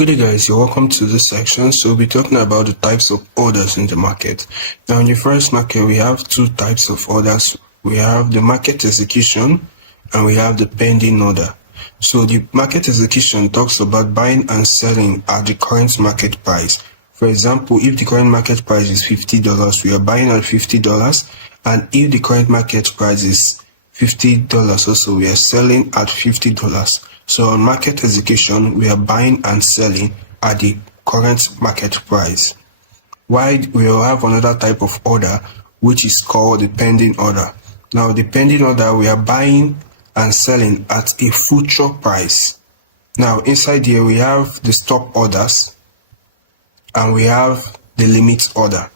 Good day guys, you're welcome to this section. So we'll be talking about the types of orders in the market. Now in the first market, we have two types of orders. We have the market execution and we have the pending order. So the market execution talks about buying and selling at the current market price. For example, if the current market price is $50, we are buying at $50, and if the current market price is $50 also, we are selling at $50. So on market execution, we are buying and selling at the current market price. While we will have another type of order, which is called the pending order. Now the pending order, we are buying and selling at a future price. Now inside here, we have the stop orders and we have the limit order.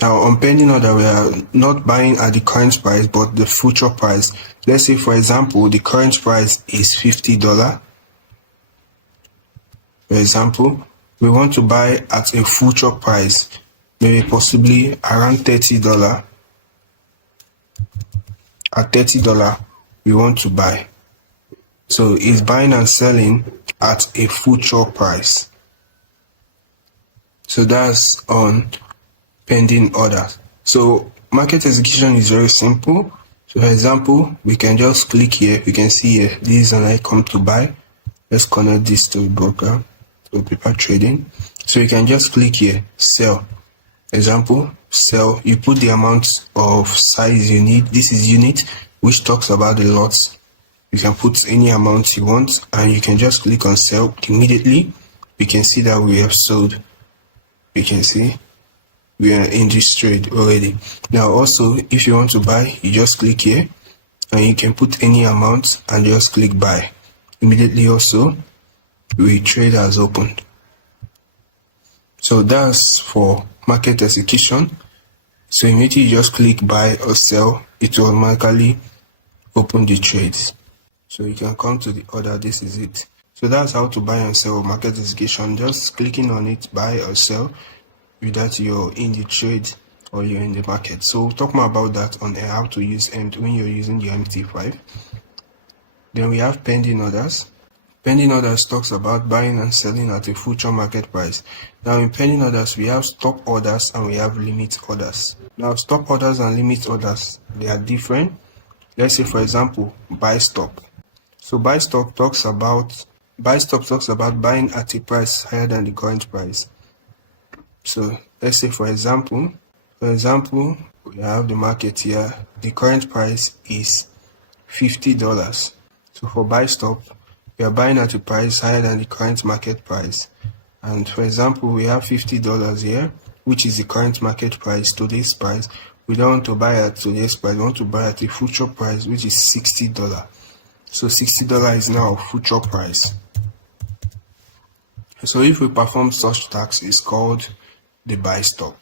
Now on pending order, we are not buying at the current price but the future price. Let's say for example the current price is $50. For example, we want to buy at a future price, maybe possibly around $30. At $30 we want to buy. So it's buying and selling at a future price. So that's on pending order. So market execution is very simple. So for example, we can just click here. We can see here, this is an icon to buy. Let's connect this to the broker, to paper trading. So you can just click here, sell. Example, sell. You put the amount of size you need. This is unit, which talks about the lots. You can put any amount you want and you can just click on sell. Immediately we can see that we have sold. You can see we are in this trade already. Now also, if you want to buy, you just click here and you can put any amount and just click buy. Immediately also we trade has opened. So that's for market execution. So immediately you just click buy or sell, it will automatically open the trades. So you can come to the order. This is it. So that's how to buy and sell market execution. Just clicking on it, buy or sell, with that you're in the trade or you're in the market. So we'll talk more about that on how to use and when you're using the MT5. Then we have pending orders. Pending orders talks about buying and selling at a future market price. Now in pending orders, we have stop orders and we have limit orders. Now stop orders and limit orders, they are different. Let's say for example, buy stop. So buy stop talks about buying at a price higher than the current price. So let's say for example, we have the market here. The current price is $50. So for buy stop, we are buying at a price higher than the current market price. And for example, we have $50 here, which is the current market price, today's price. We don't want to buy at today's price, we want to buy at a future price, which is $60. So $60 is now future price. So if we perform such task, it's called the buy stop.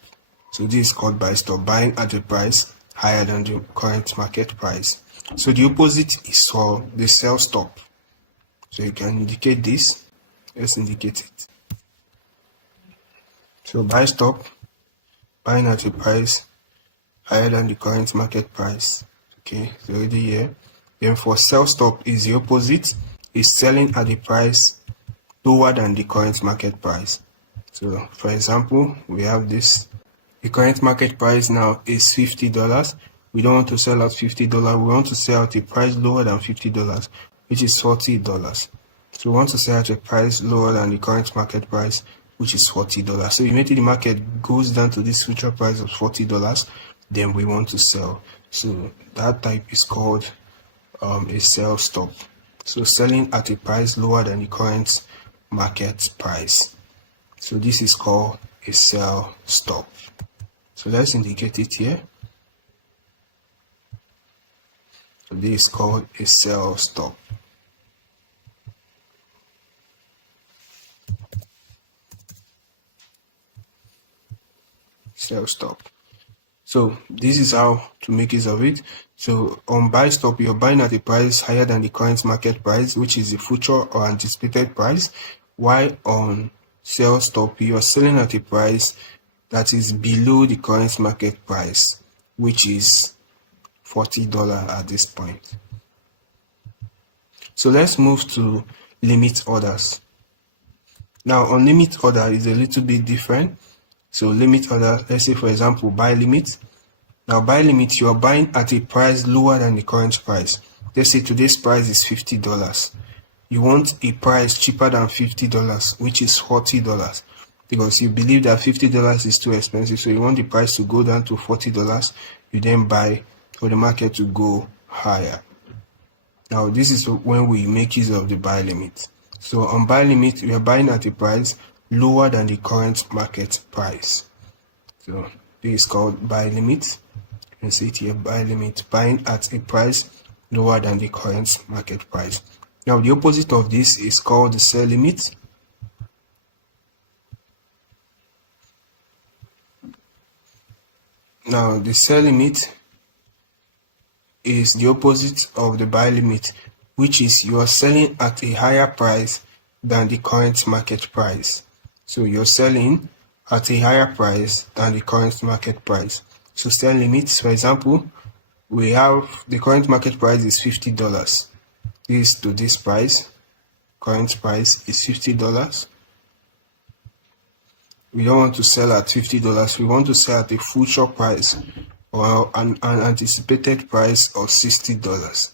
So this is called buy stop, buying at a price higher than the current market price. So the opposite is for the sell stop. So you can indicate this. Let's indicate it. So buy stop, buying at a price higher than the current market price. Okay, so already here. Then for sell stop is the opposite, is selling at a price lower than the current market price. So for example, we have this. The current market price now is $50. We don't want to sell at $50. We want to sell at a price lower than $50, which is $40. So we want to sell at a price lower than the current market price, which is $40. So immediately the market goes down to this future price of $40, then we want to sell. So that type is called a sell stop. So selling at a price lower than the current market price. So this is called a sell stop. So let's indicate it here. So this is called a sell stop. Sell stop. So this is how to make use of it. So on buy stop, you're buying at a price higher than the current market price, which is the future or anticipated price, while on sell stop, you are selling at a price that is below the current market price, which is $40 at this point. So let's move to limit orders. Now on limit order is a little bit different. So limit order, let's say for example buy limit. Now buy limit, you are buying at a price lower than the current price. Let's say today's price is $50. You want a price cheaper than $50, which is $40, because you believe that $50 is too expensive, so you want the price to go down to $40. You then buy for the market to go higher. Now this is when we make use of the buy limit. So on buy limit, we are buying at a price lower than the current market price. So this is called buy limit. You can see it here, buy limit, buying at a price lower than the current market price. Now the opposite of this is called the sell limit. Now the sell limit is the opposite of the buy limit, which is you are selling at a higher price than the current market price. So you're selling at a higher price than the current market price. So sell limits, for example, we have the current market price is $50. This to this price, current price is $50. We don't want to sell at $50. We want to sell at a future price or an anticipated price of $60.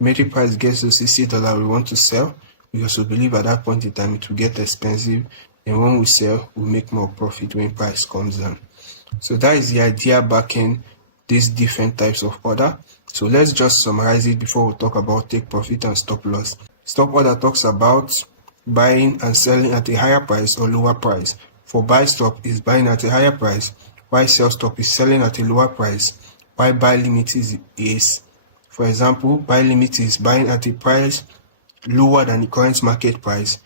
Immediate price gets to $60, we want to sell because we believe at that point in time it will get expensive, and when we sell, we make more profit when price comes down. So that is the idea backing these different types of order. So let's just summarize it before we talk about take profit and stop loss. Stop order talks about buying and selling at a higher price or lower price. For buy stop is buying at a higher price, while sell stop is selling at a lower price, while buy limit is, for example, buy limit is buying at a price lower than the current market price,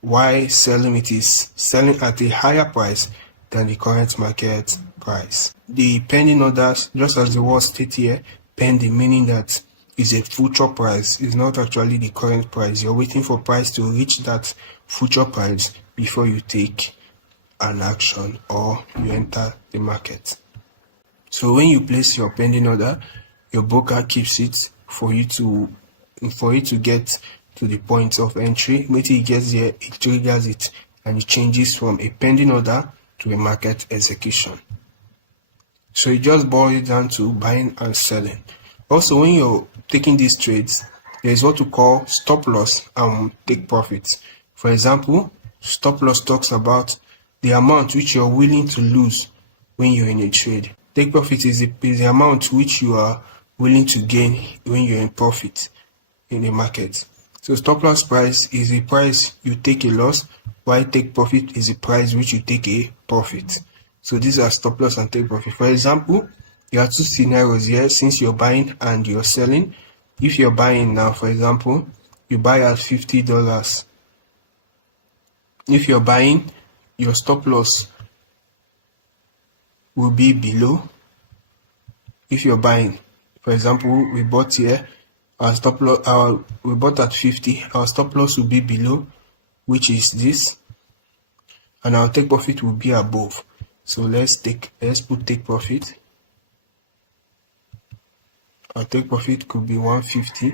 while sell limit is selling at a higher price than the current market price. The pending orders, just as the word states here, pending, meaning that is a future price, is not actually the current price. You're waiting for price to reach that future price before you take an action or you enter the market. So when you place your pending order, your broker keeps it for you to get to the point of entry. When it gets there, it triggers it and it changes from a pending order to a market execution. So it just boils it down to buying and selling. Also, when you're taking these trades, there is what we call stop loss and take profits. For example, stop loss talks about the amount which you're willing to lose when you're in a trade. Take profit is the amount which you are willing to gain when you're in profit in the market. So stop loss price is the price you take a loss, while take profit is the price which you take a profit. So these are stop loss and take profit. For example, there are two scenarios here since you're buying and you're selling. If you're buying now, for example, you buy at $50. If you're buying, your stop loss will be below. If you're buying, for example, we bought here, our stop loss, we bought at 50, our stop loss will be below, which is this, and our take profit will be above. So let's put take profit. Our take profit could be 150.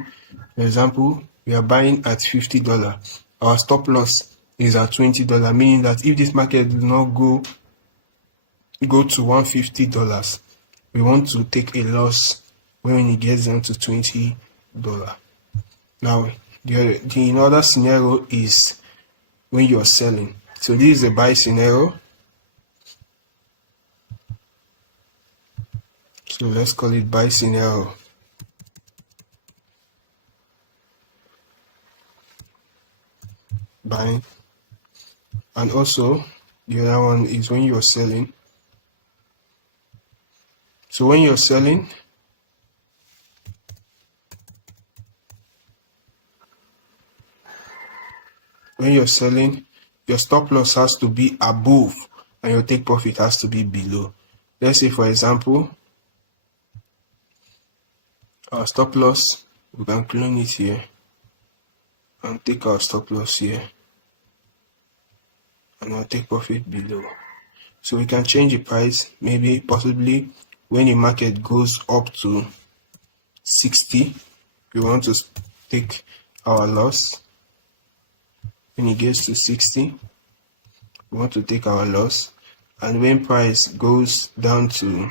For example, we are buying at $50. Our stop loss is at $20, meaning that if this market does not go to $150, we want to take a loss when it gets down to $20. Now, the other scenario is when you're selling. So this is a buy scenario. So let's call it buy scenario. Buying. And also, the other one is when you're selling. So when you're selling, your stop loss has to be above and your take profit has to be below. Let's say, for example, our stop loss, we can clone it here and take our stop loss here, and our take profit below. So we can change the price, maybe possibly when the market goes up to 60, we want to take our loss when it gets to 60. we want to take our loss. And when price goes down to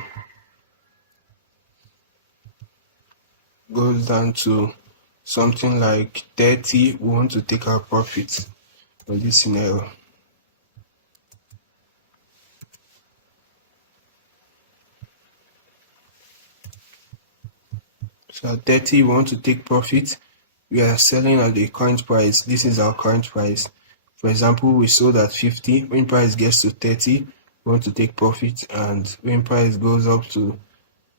something like 30, we want to take our profit for this scenario. So at 30, we want to take profit. We are selling at the current price. This is our current price. For example, we sold at 50. When price gets to 30, we want to take profit, and when price goes up to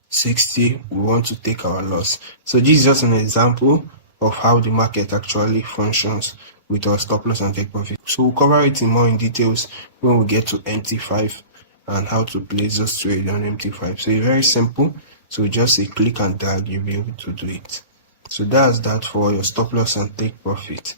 60, we want to take our loss. So this is just an example of how the market actually functions with our stop loss and take profit. So we'll cover it in more in details when we get to MT5 and how to place those trades on MT5. So it's very simple. So just a click and drag, you'll be able to do it. So that's that for your stop loss and take profit.